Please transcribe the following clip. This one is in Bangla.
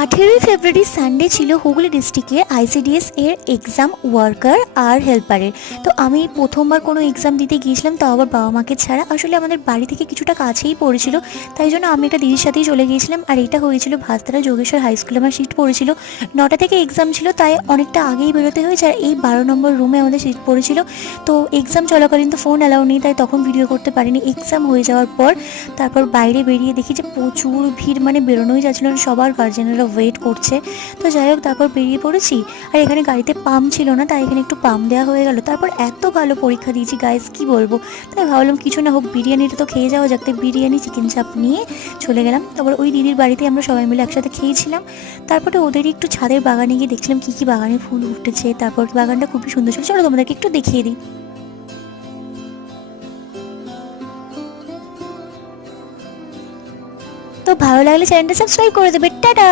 18ই ফেব্রুয়ারি সানডে ছিল হুগলি ডিস্ট্রিক্টে আইসিডিএস এর এক্সাম ওয়ার্কার আর হেল্পারের। তো আমি প্রথমবার কোনো এক্সাম দিতে গিয়েছিলাম, তাও আবার বাবা মাকে ছাড়া। আসলে আমাদের বাড়ি থেকে কিছুটা কাছেই পড়েছিল, তাই জন্য আমি একটা দিদির সাথেই চলে গিয়েছিলাম। আর এটা হয়েছিল ভাস্তারা যোগেশ্বর হাই স্কুলে আমার সিট পড়েছিল। 9টা থেকে এক্সাম ছিল, তাই অনেকটা আগেই বেরোতে হয়েছে। আর এই 12 নম্বর রুমে আমাদের সিট পড়েছিল। তো এক্সাম চলাকালীন তো ফোন অ্যালাউ নেই, তাই তখন ভিডিও করতে পারিনি। এক্সাম হয়ে যাওয়ার পর তারপর বাইরে বেরিয়ে দেখি যে প্রচুর ভিড়, মানে বেরোনোই যাচ্ছিল না, সবার গার্জেনেরা ওয়েট করছে। তো যাই হোক, তারপর বেরিয়ে পড়েছি। আর এখানে গাড়িতে পাম্প ছিল না, তাই এখানে একটু পাম্প দেওয়া হয়ে গেল। তারপর এত ভালো পরীক্ষা দিয়েছি গাইস, কি বলবো। তাই ভাবলাম কিছু না হোক, বিরিয়ানিটা তো খেয়ে যাওয়া যাক। তাই বিরিয়ানি চিকেন চাপ নিয়ে চলে গেলাম। তারপর ওই দিদির বাড়িতে আমরা সবাই মিলে একসাথে খেয়েছিলাম। তারপরে ওদেরই একটু ছাদের বাগানে গিয়ে দেখছিলাম কী কী বাগানে ফুল উঠেছে। তারপর বাগানটা খুবই সুন্দর ছিল, চলো তোমাদেরকে একটু দেখিয়ে দিই। তো ভালো লাগলে চ্যানেলটা সাবস্ক্রাইব করে দেবে। টাটা।